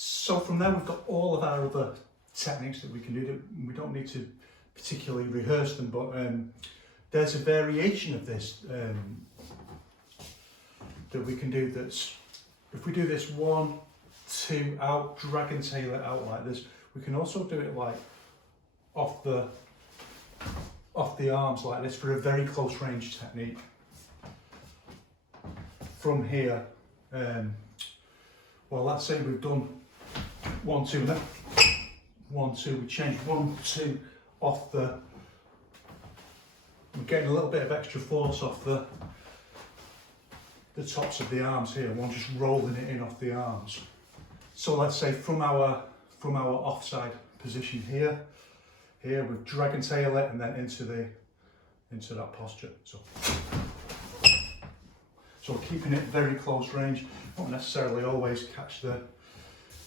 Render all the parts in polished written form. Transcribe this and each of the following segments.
So from there we've got all of our other techniques that we can do. We don't need to particularly rehearse them, but there's a variation of this that we can do. That's, if we do this 1, 2 out, drag and tail it out like this. We can also do it like off the arms like this for a very close range technique. From here, well, let's say we've done 1, 2, and then 1, 2. We change 1, 2 off the. We're getting a little bit of extra force off the tops of the arms here. One just rolling it in off the arms. So let's say from our offside position here, we drag and tail it, and then into that posture. So keeping it very close range. Not necessarily always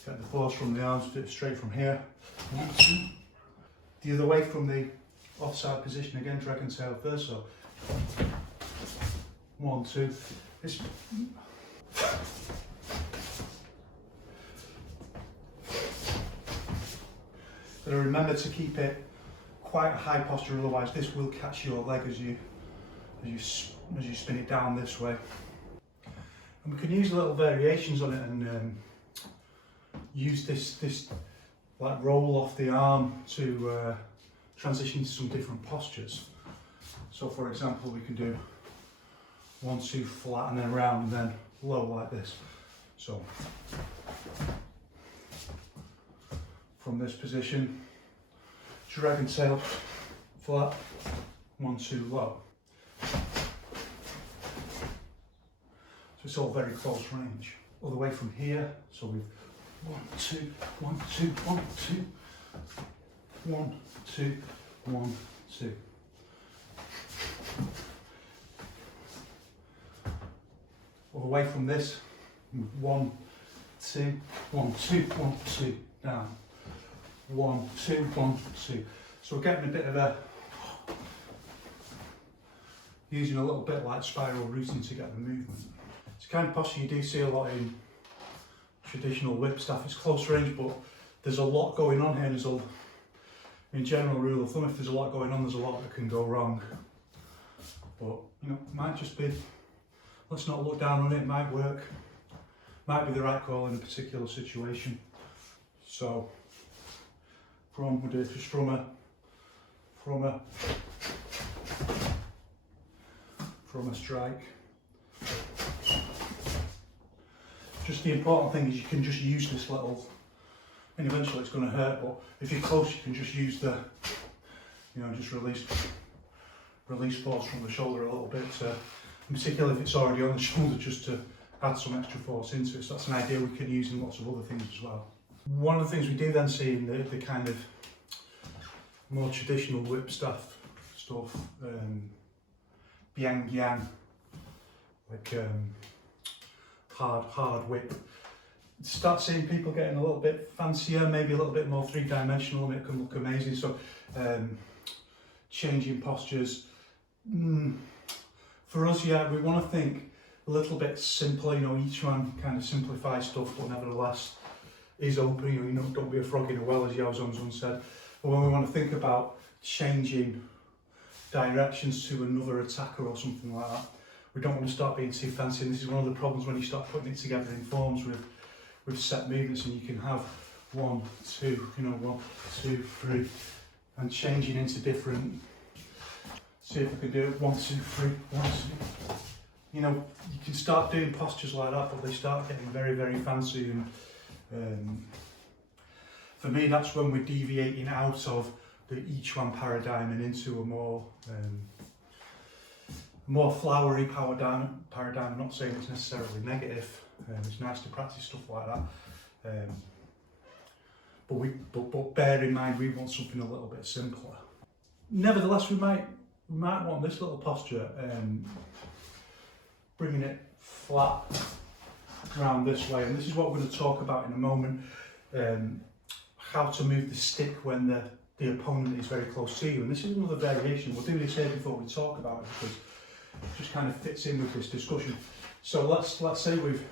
get the force from the arms. Do it straight from here. 1, 2. The other way from the offside position again. Drag and tail first. So 1, 2. This. But remember to keep it quite a high posture, otherwise this will catch your leg as you spin it down this way. And we can use little variations on it and use this like roll off the arm to transition to some different postures. So for example, we can do 1, 2 flat and then round and then low like this. So from this position, drag and tail, flat, 1, 2 low. So it's all very close range. All the way from here, so we've 1, 2, 1, 2, 1, 2, 1, 2, 1, 2. All the way from this, 1, 2, 1, 2, 1, 2, down. 1, 2, 1, 2. So we're getting a bit of a, using a little bit like spiral routing to get the movement. It's the kind of posture you do see a lot in traditional whip staff. It's close range, but there's a lot going on here. There's a, in general rule of thumb, if there's a lot going on, there's a lot that can go wrong. But you know, it might just be, let's not look down on it. It might work, might be the right call in a particular situation. So we'll do it just from a strike. Just the important thing is you can just use this little, and eventually it's going to hurt, but if you're close you can just use the, you know, just release force from the shoulder a little bit, in particular if it's already on the shoulder, just to add some extra force into it. So that's an idea we can use in lots of other things as well. One of the things we do then see in the kind of more traditional whip staff stuff, xingyiquan, like hard whip. Start seeing people getting a little bit fancier, maybe a little bit more three-dimensional, and it can look amazing. So changing postures. For us, yeah, we want to think a little bit simpler. You know, each one kind of simplifies stuff, but nevertheless is open. You know, don't be a frog in a well, as Yao Zhongzhun said. But when we want to think about changing directions to another attacker or something like that, we don't want to start being too fancy. And this is one of the problems when you start putting it together in forms with set movements, and you can have 1, 2, you know, 1, 2, 3, and changing into different. See if we can do it. 1, 2, 3, 1, 2. You know, you can start doing postures like that, but they start getting very, very fancy. And for me, that's when we're deviating out of the Yiquan paradigm and into a more flowery paradigm. I'm not saying it's necessarily negative. It's nice to practice stuff like that. But bear in mind, we want something a little bit simpler. Nevertheless, we might want this little posture, bringing it flat around this way. And this is what we're going to talk about in a moment. How to move the stick when the opponent is very close to you. And this is another variation. We'll do this here before we talk about it, because it just kind of fits in with this discussion. So let's say we've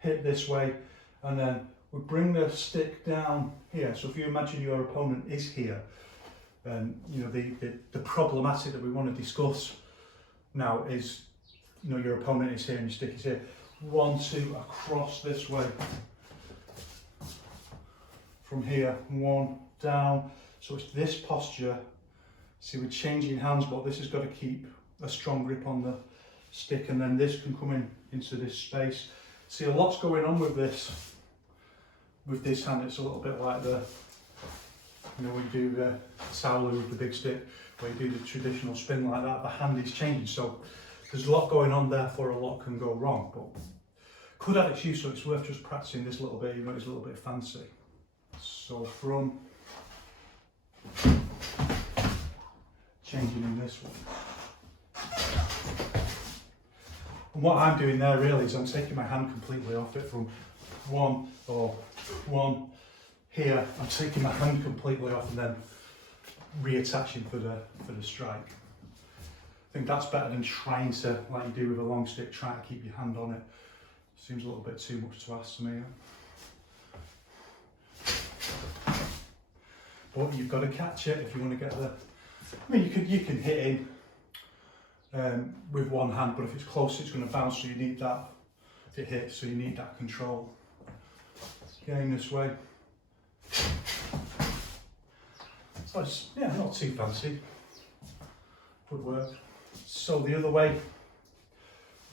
hit this way, and then we bring the stick down here. So if you imagine your opponent is here, and you know the problematic that we want to discuss now is, you know, your opponent is here and your stick is here. 1, 2, across this way. From here, 1, down. So it's this posture. See, we're changing hands, but this has got to keep a strong grip on the stick, and then this can come into this space. See, a lot's going on with this hand. It's a little bit like the, you know, we do the sabre with the big stick, where you do the traditional spin like that. The hand is changing, so there's a lot going on, therefore a lot can go wrong, but could have its use, so it's worth just practicing this little bit, even though it's a little bit fancy. So from changing in this one. And what I'm doing there really is I'm taking my hand completely off it from 1 or 1 here. I'm taking my hand completely off and then reattaching for the strike. I think that's better than trying to, like you do with a long stick, try to keep your hand on it. Seems a little bit too much to ask to me. But you've got to catch it if you want to get the. I mean, you can hit in with one hand, but if it's close, it's going to bounce. So you need that. If it hits, so you need that control. Going this way. So it's, yeah, not too fancy. Good work. So the other way.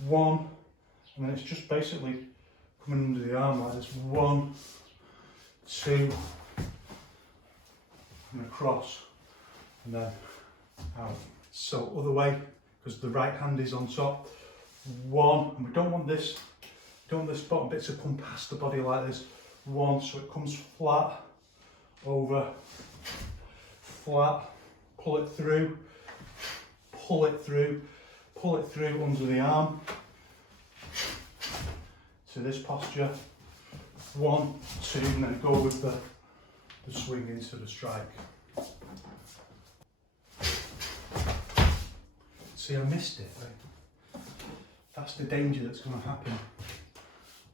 1, and then it's just basically coming under the arm like this. 1, 2. And across, and then out. So other way, because the right hand is on top. 1, and we don't want this bottom bit to come past the body like this. 1, so it comes flat, over, flat, pull it through, pull it through, pull it through under the arm to this posture. 1, 2, and then go with the swing into the strike. See, I missed it. Right? That's the danger that's going to happen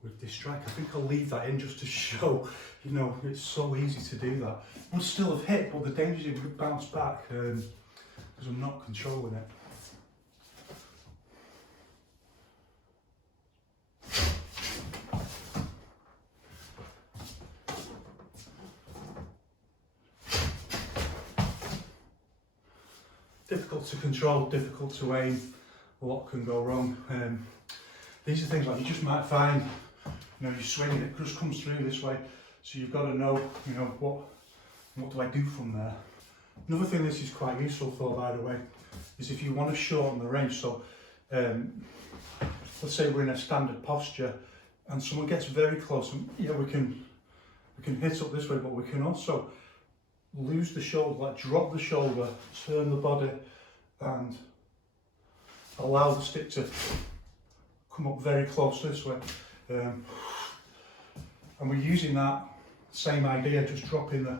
with this strike. I think I'll leave that in just to show, you know, it's so easy to do that. We'll still have hit, but the danger is it would bounce back because I'm not controlling it. Difficult to control, difficult to aim, a lot can go wrong. These are things like you just might find, you know, you're swinging, it just comes through this way, so you've got to know, you know, what do I do from there. Another thing this is quite useful for, by the way, is if you want to shorten the range. So let's say we're in a standard posture and someone gets very close, and yeah, we can hit up this way, but we can also lose the shoulder, like drop the shoulder, turn the body, and allow the stick to come up very close this way. And we're using that same idea, just dropping the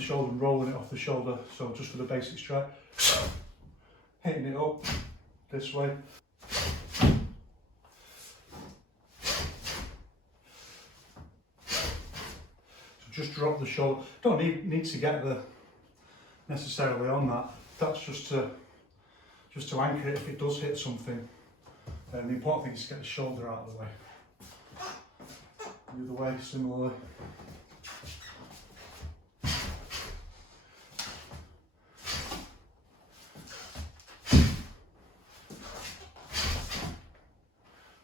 shoulder and rolling it off the shoulder. So just for the basic strike, hitting it up this way. Just drop the shoulder. Don't need to get necessarily on that. That's just to anchor it if it does hit something. The important thing is to get the shoulder out of the way. The other way, similarly.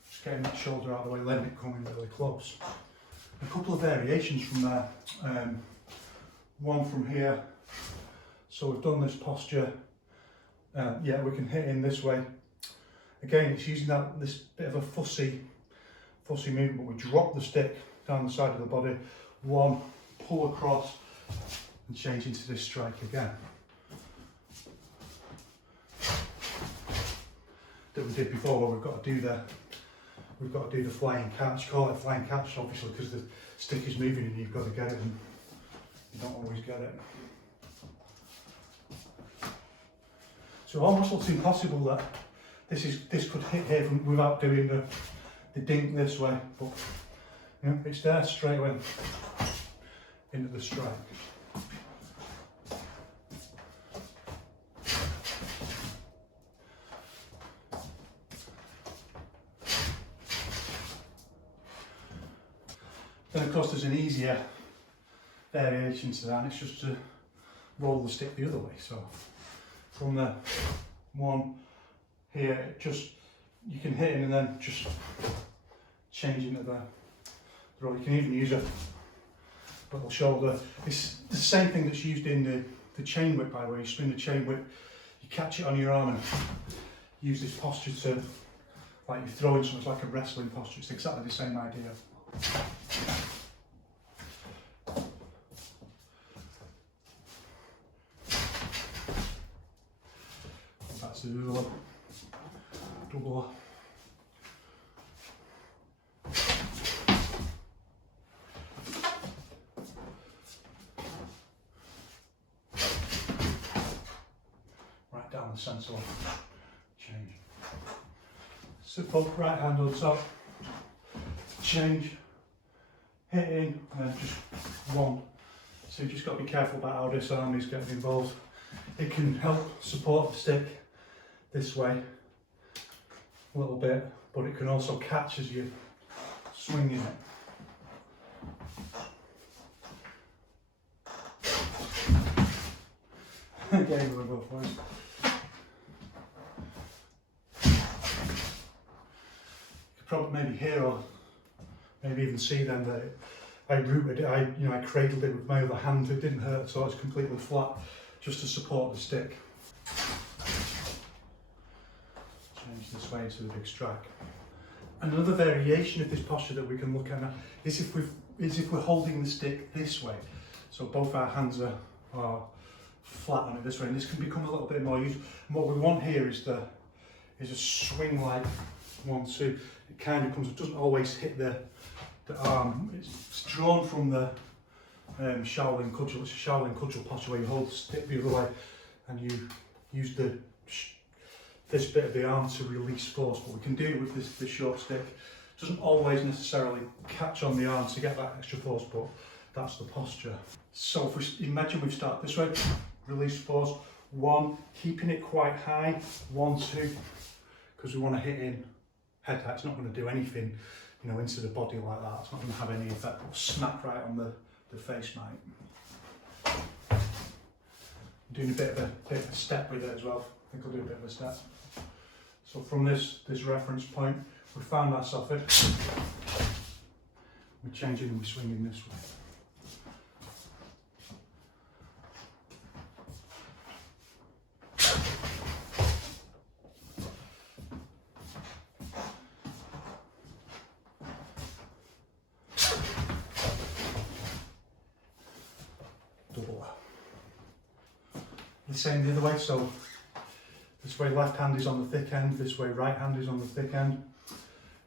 Just getting that shoulder out of the way, letting it come in really close. A couple of variations from there. One from here. So we've done this posture. Yeah, we can hit in this way. Again, it's using this bit of a fussy movement, but we drop the stick down the side of the body. 1, pull across, and change into this strike again. That we did before, where we've got to do the flying catch. Call it flying catch, obviously, because the stick is moving and you've got to get it, and you don't always get it. So it almost looks impossible that this could hit here without doing the dink this way, but You know, it's there straight away into the strike. Then of course there's an easier variation to that, and it's just to roll the stick the other way. So from the one here, just you can hit in and then just change into the roll. You can even use a little shoulder. It's the same thing that's used in the chain whip, by the way. You spin the chain whip, you catch it on your arm and use this posture to, like you're throwing something. It's like a wrestling posture. It's exactly the same idea. That's the double. Right down the centre one. Change. Simple, right hand on top. Change. Hit in and then just one. So you've just got to be careful about how this arm is getting involved. It can help support the stick this way a little bit, but it can also catch as you're swinging it. Again, we'll go for it. You could probably maybe hear or maybe even see then that I rooted it, I cradled it with my other hand. It didn't hurt, so it's completely flat, just to support the stick. Change this way into the big strike. And another variation of this posture that we can look at now is if we're holding the stick this way. So both our hands are flat on it this way, and this can become a little bit more useful. And what we want here is a swing like 1-2. It kind of comes, it doesn't always hit the arm. It's drawn from the Shaolin cudgel. It's a Shaolin cudgel posture where you hold the stick the other way and you use this bit of the arm to release force. But we can do it with this short stick. It doesn't always necessarily catch on the arm to get that extra force, but that's the posture. So if we imagine we start this way, release force, 1, keeping it quite high, 1-2, because we want to hit in head high. It's not going to do anything, into the body like that. It's not going to have any effect. It'll smack right on the face, mate. I'm doing a bit of a step with it as well. I think I'll do a bit of a step. So from this reference point, we found ourselves it. We're changing and we're swinging this way. The same the other way, so this way left hand is on the thick end, this way right hand is on the thick end,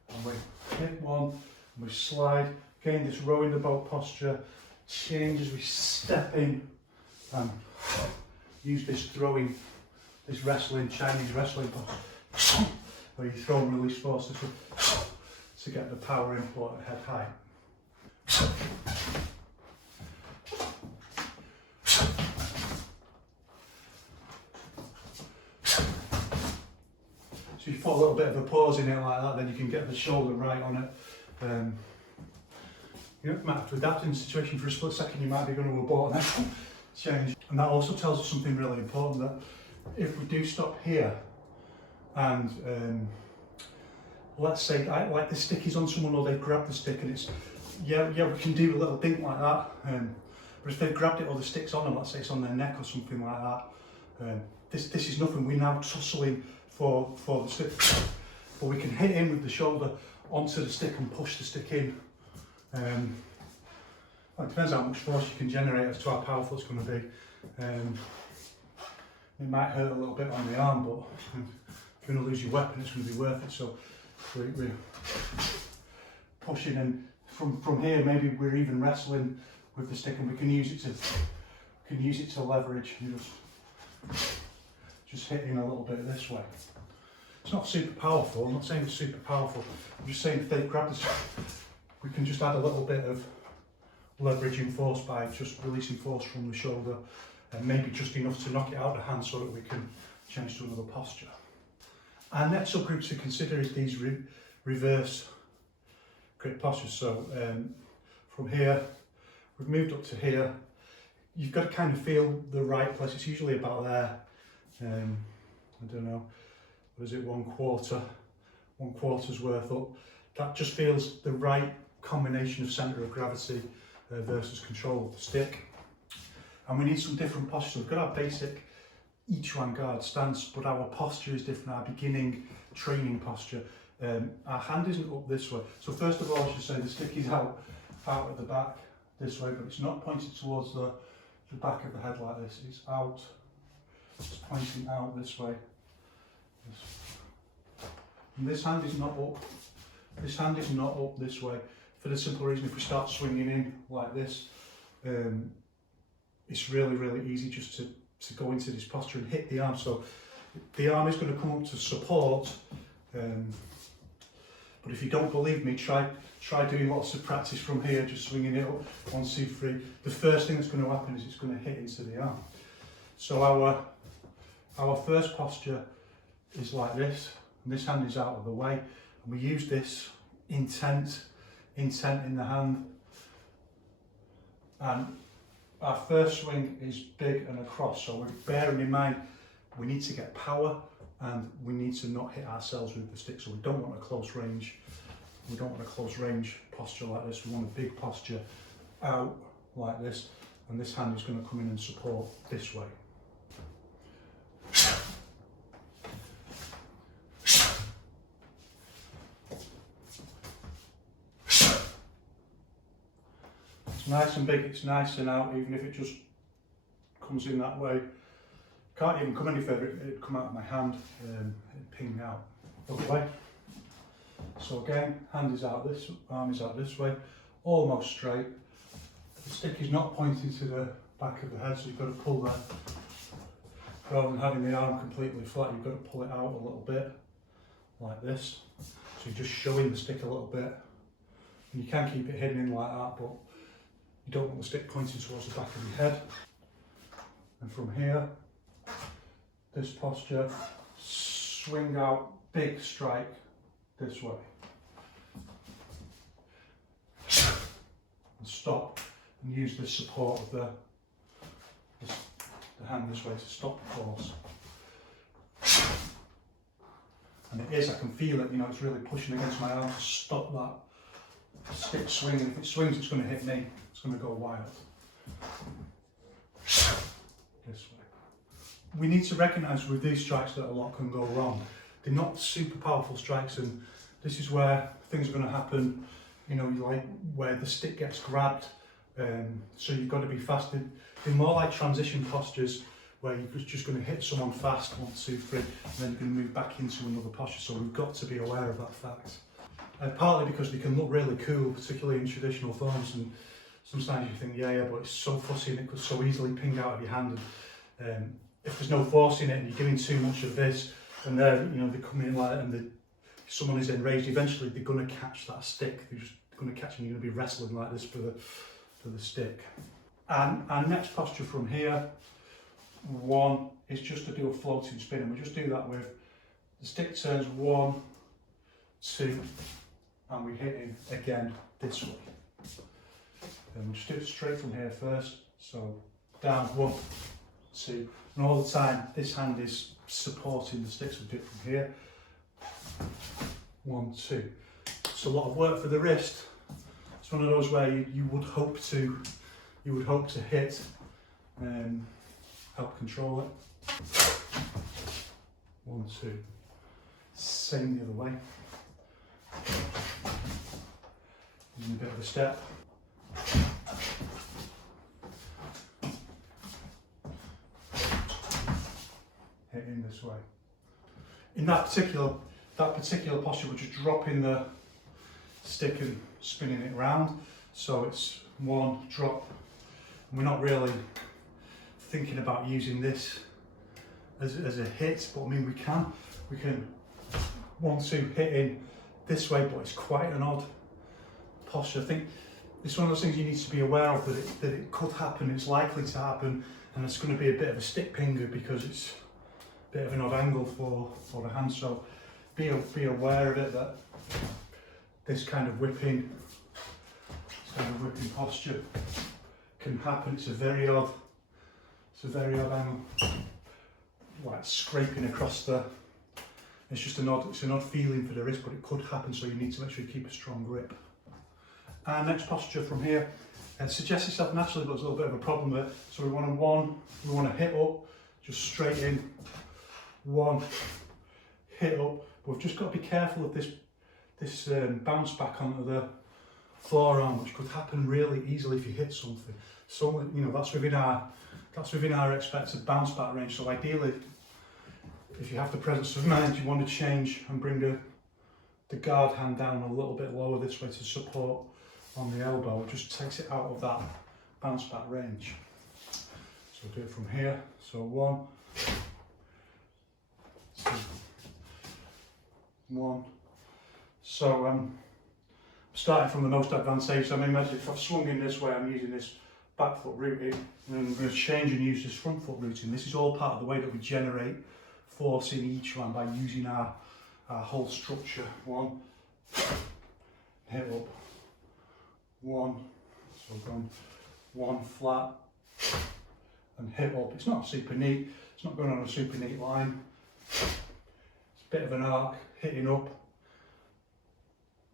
and we hit one, and we slide, again this rowing the boat posture, change as we step in, and use this throwing, this Chinese wrestling posture, where you throw and release force to get the power input at head height. So you put a little bit of a pause in it like that, then you can get the shoulder right on it. You might have to adapt in the situation for a split second. You might be going to abort and then change. And that also tells us something really important, that if we do stop here and let's say like the stick is on someone or they've grabbed the stick and it's, yeah, we can do a little dink like that. But if they've grabbed it or the stick's on them, let's say it's on their neck or something like that, this is nothing. We're now tussling for the stick, but we can hit in with the shoulder onto the stick and push the stick in. Well, it depends how much force you can generate as to how powerful it's going to be. It might hurt a little bit on the arm, but if you're going to lose your weapon, it's going to be worth it. So we're pushing, and from here maybe we're even wrestling with the stick, and we can use it to leverage. Just hitting a little bit this way. It's not super powerful. I'm not saying it's super powerful. I'm just saying if they've grabbed this, we can just add a little bit of leveraging force by just releasing force from the shoulder, and maybe just enough to knock it out of the hand so that we can change to another posture. Our next subgroup to consider is these reverse grip postures. So from here, we've moved up to here. You've got to kind of feel the right place. It's usually about there. I don't know, what is it, one quarter's worth up. That just feels the right combination of centre of gravity versus control of the stick. And we need some different postures. We've got our basic Yiquan guard stance, but our posture is different, our beginning training posture. Our hand isn't up this way. So first of all, I should say the stick is out at the back this way, but it's not pointed towards the back of the head like this. It's out, it's pointing out this way. And this hand is not up. This hand is not up this way, for the simple reason if we start swinging in like this, it's really easy just to go into this posture and hit the arm. So the arm is going to come up to support, but if you don't believe me, try doing lots of practice from here, just swinging it up, 1, 2, 3. The first thing that's going to happen is it's going to hit into the arm. So our first posture is like this, and this hand is out of the way, and we use this intent in the hand, and our first swing is big and across, so we're bearing in mind we need to get power and we need to not hit ourselves with the stick. So we don't want a close range, posture like this. We want a big posture out like this, and this hand is going to come in and support this way. Nice and big, it's nice and out, even if it just comes in that way. Can't even come any further, it'd come out of my hand, it'd ping out the other way. So again, hand is out this, arm is out this way, almost straight. The stick is not pointing to the back of the head, so you've got to pull that. Rather than having the arm completely flat, you've got to pull it out a little bit, like this. So you're just showing the stick a little bit. And you can keep it hidden in like that, but you don't want the stick pointing towards the back of your head. And from here, this posture, swing out, big strike this way. And stop and use the support of the hand this way to stop the force. And it is, I can feel it, you know, it's really pushing against my arm to stop that stick swing. And if it swings, it's going to hit me. It's going to go wild. This way. We need to recognise with these strikes that a lot can go wrong. They're not super powerful strikes, and this is where things are going to happen, you know, like where the stick gets grabbed. So you've got to be fast. They're more like transition postures where you're just going to hit someone fast, 1, 2, 3, and then you're going to move back into another posture. So we've got to be aware of that fact. Partly because they can look really cool, particularly in traditional forms, and sometimes you think, yeah, but it's so fussy and it could so easily ping out of your hand. And if there's no force in it and you're doing too much of this, and they're coming in like, and someone is enraged, eventually they're going to catch that stick. They're just going to catch, and you're going to be wrestling like this for the stick. And our next posture from here, 1, is just to do a floating spin, and we just do that with the stick turns 1, 2, and we hit in again this way. And we'll just do it straight from here first. So down, 1, 2, and all the time this hand is supporting the stick, so we do it from here. 1, 2. It's a lot of work for the wrist. It's one of those where you would hope to hit and help control it. 1, 2. Same the other way. And a bit of a step. Hit in this way. In that particular posture, we're just dropping the stick and spinning it round. So it's 1 drop. And we're not really thinking about using this as a hit, but I mean we can 1, 2 hit in this way, but it's quite an odd posture. I think it's one of those things you need to be aware of, that it could happen, it's likely to happen, and it's going to be a bit of a stick pinger because it's a bit of an odd angle for the hand. So be aware of it, that this kind of whipping posture can happen. It's a very odd angle, like scraping across the. It's an odd feeling for the wrist, but it could happen. So you need to make sure you keep a strong grip. Our next posture from here, suggests itself naturally, but there's a little bit of a problem with it. So we want to hit up, just straight in, one, hit up. But we've just got to be careful of this bounce back onto the forearm, which could happen really easily if you hit something. So that's within our expected bounce back range. So ideally, if you have the presence of mind, you want to change and bring the guard hand down a little bit lower this way to support on the elbow. It just takes it out of that bounce back range. So do it from here. So 1, 2, 1. So starting from the most advanced stage. So imagine if I've swung in this way, I'm using this back foot rooting, and then I'm going to change and use this front foot rooting. This is all part of the way that we generate force in Yiquan by using our whole structure. 1, hit up, 1, so going 1 flat, and hit up. It's not super neat, it's not going on a super neat line. It's a bit of an arc, hitting up,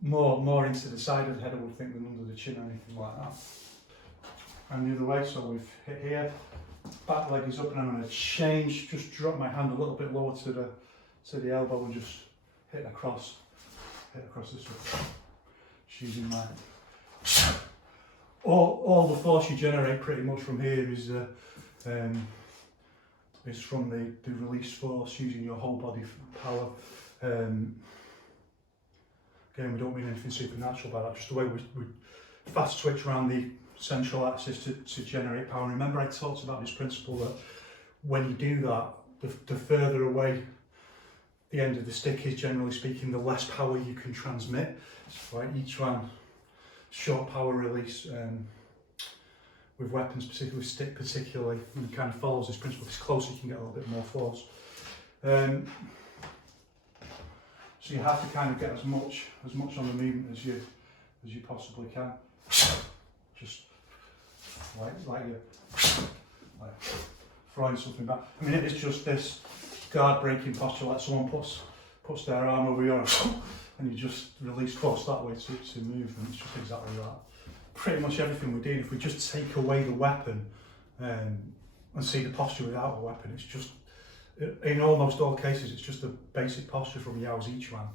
more into the side of the head, I would think, than under the chin or anything like that. And the other way, so we've hit here, back leg is up, and I'm going to change, just drop my hand a little bit lower to the elbow and just hit across this way. Just using my all the force you generate pretty much from here is from the release force, using your whole body power. Again, we don't mean anything supernatural by that, just the way we fast switch around the central axis to generate power. And remember, I talked about this principle that when you do that, the further away the end of the stick is, generally speaking, the less power you can transmit. Right, each one short power release with weapons, particularly with stick, particularly, and it kind of follows this principle. If it's closer, you can get a little bit more force. So you have to kind of get as much on the movement as you possibly can. Just like throwing something back. I mean, it is just this guard breaking posture, like someone puts their arm over your arm and you just release force that way to move, and it's just exactly that. Pretty much everything we're doing, if we just take away the weapon and see the posture without a weapon, it's just, in almost all cases, it's just a basic posture from Yao's Yiquan,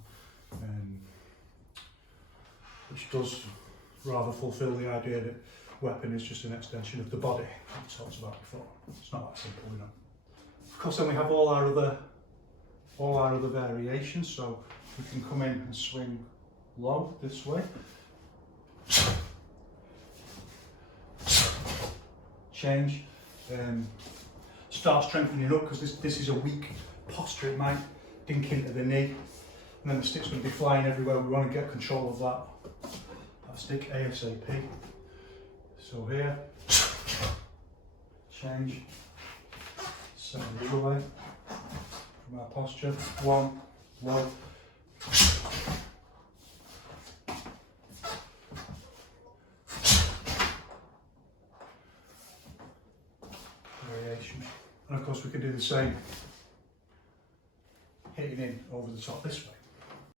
which does rather fulfill the idea that weapon is just an extension of the body, like we talked about before. It's not that simple, you know. Of course, then we have all our other variations. So we can come in and swing low this way, change, start strengthening up, because this is a weak posture. It might dink into the knee, and then the stick's going to be flying everywhere. We want to get control of that stick ASAP. So here, change, set the other way from our posture. 1, low, variation, and of course we can do the same, hitting in over the top this way.